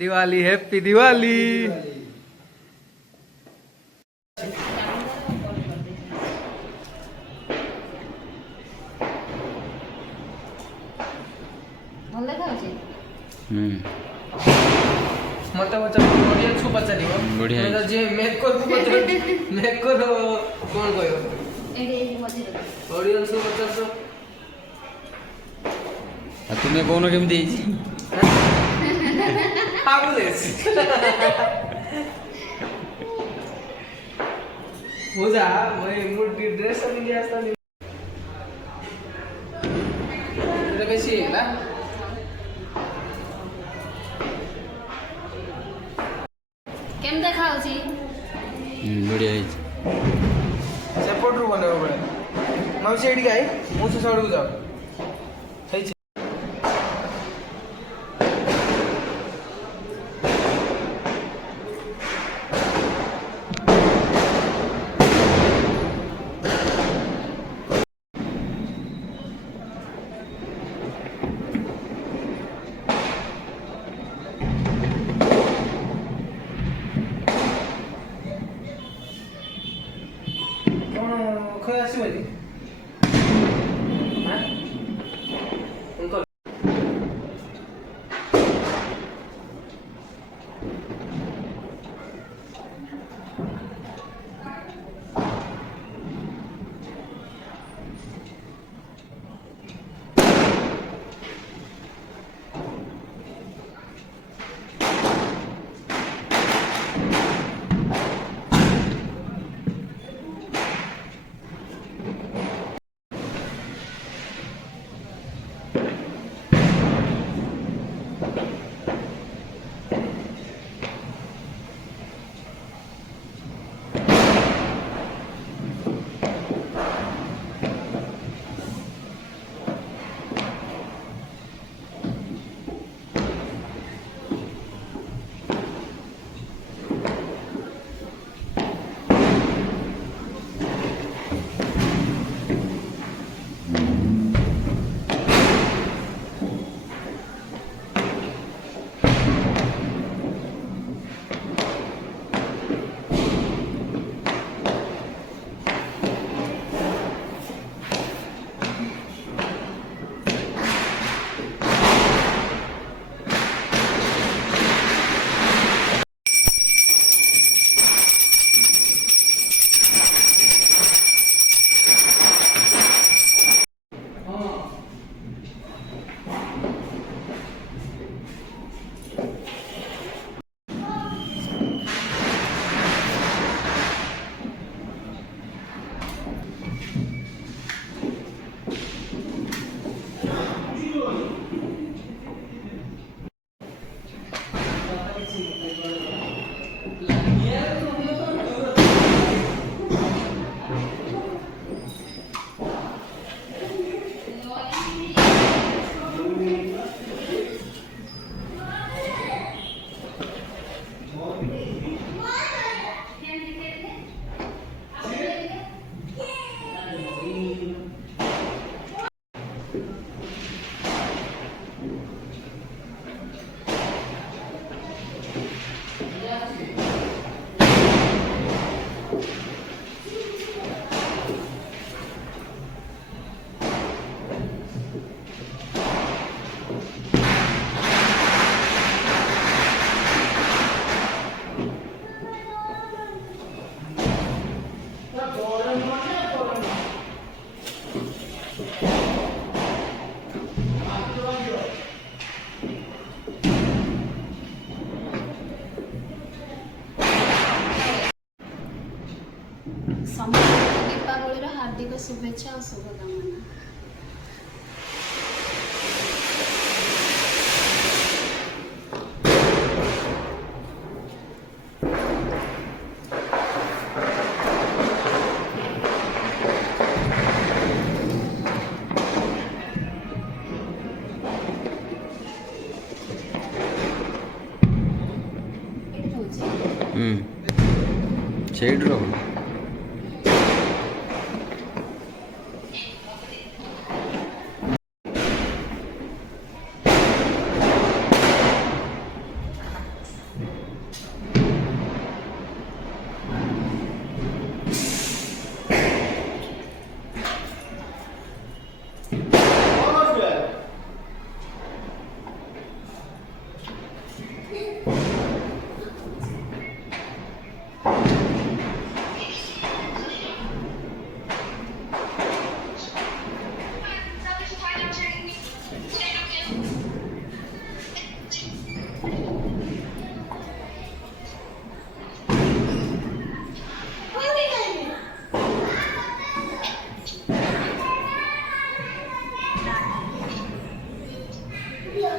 Diwali happy Diwali. मत audience को पचारिबो बढ़िया जे मेकर को पचार मेकर कोन कहयो एडी मझे ऑडियंस को पचारसो आ तुमे कोन केम देई फाबुलेस हो जा मैं मोटी ड्रेस पिंदी आस्ता तो बेसी है ना केम देखाउची बढ़िया है सपोर्ट रू बने बड़े मौसी एडी गाई मौसी सड़ू जाओ सही दीपावली हार्दिक शुभेच्छा और शुभकामना। शेड रो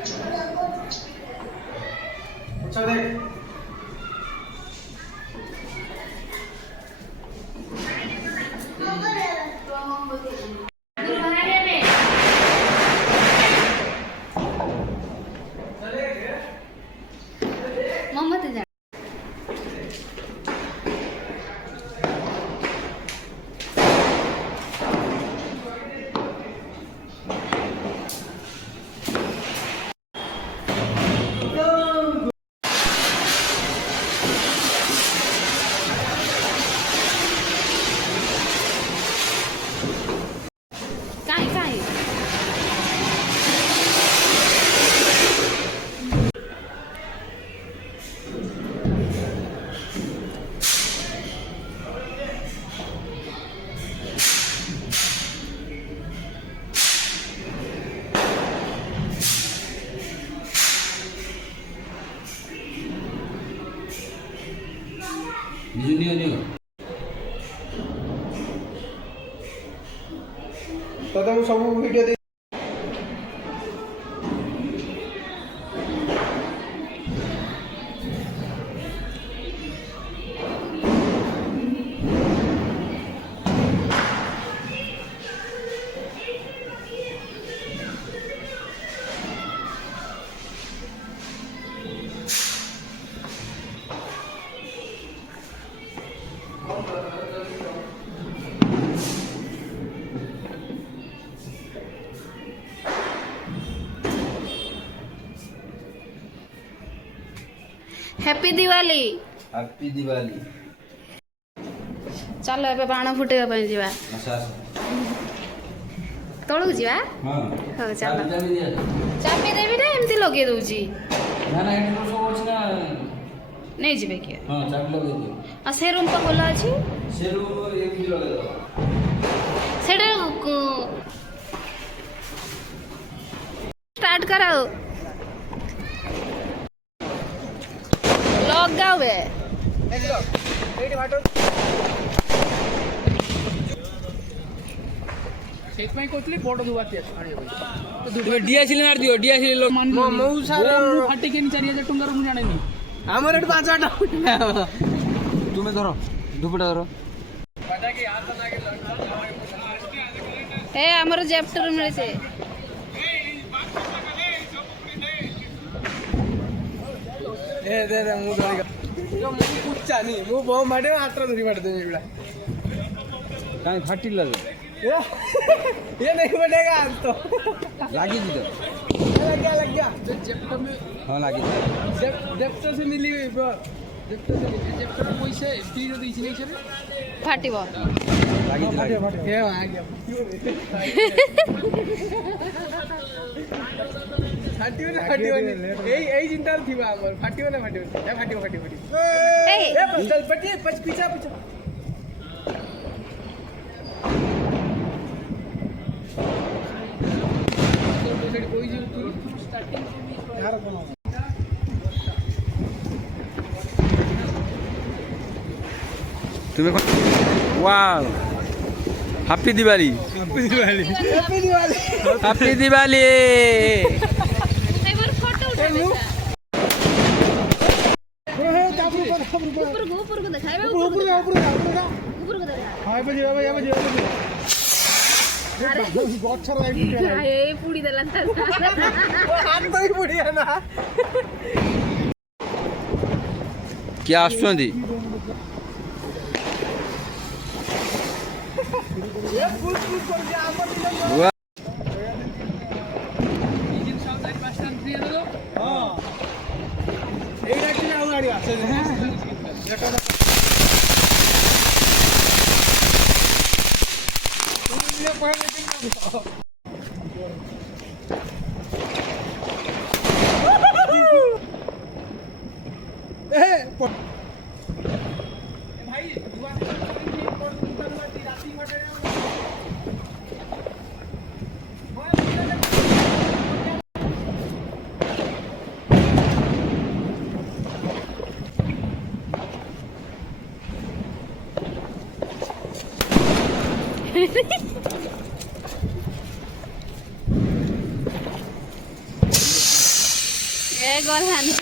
अच्छा देख मोहम्मद जा काय काय तो मैं सब वीडियो दे हैप्पी दिवाली हैप्पी दिवाली चलो ए बाण फुटेगा ପାଇଁ ଯିବା ତଳକୁ ଯିବା ହଉ ଚାଲ ଚାପି ଦେବି ନା ଏମିତି ଲଗେଇ ଦଉଛି ନେଇ ଯିବେ କିଏ ଆଉ ସେ ରୁମ୍ ତ ଖୋଲା ଅଛି ସେଟା ଷ୍ଟାର୍ଟ କରାओ ଲଗାओ ବେ ଏଇଠି ବାଟ ସେଇଥିପାଇଁ କହୁଥିଲି ବଡ଼ ଦୁବାତି ଆଣିବ ଡିଆସିଲି ମାରି ଦିଅ ଡିଆସିଲି ଫାଟିକେନି 4000 ଟଙ୍କାର ମୁଁ ଜାଣିନି ଆମର ଏଠି 5000 ଟଙ୍କା ତୁମେ ଧର ଧୂପଟା ଧର ଏ ଆମର ଜେପ୍ଟର ମିଳିছে ଏ ଦେ ଦେ ମୁଁ ଧରି ମୁଁ ପୁଚାନି ମୁଁ ବହୁ ମାଡେ ହାତରେ ଧରି ମାଡେ ଦେବି ଏଗୁଡା କାଇଁ फाटिला ये नहीं बनेगा आज तो लागी जी तो लग गया जेप्टो में हां लागी जेप्टो से मिली हुई ब्रो जेप्टो से मिली ଯେପଟର ପଇସା ଫ୍ରି ରେ ଦେଇଛି ନାଇଁ ସରେ ଫାଟିବ लागी ये आ गया फाटियो एई चिंता थिबा हमर फाटियो ना फाटियो ए फाटियो ए चल पटी पीछा तुम्हें wow happy Diwali happy Diwali एबर फोटो उठाबे ऊपर को दिखाइबे ऊपर को देखा हाय बजे अरे गच्छर लाइट ए पुडी देला हाथ तो ही पुड़िया ना क्या आसुंदी ये फुल कर दिया हमर इंजिन साउंड साइड पास टाइम फ्री दो हां एई राखी ना गाड़ी आसे ଏ ଗଲାନି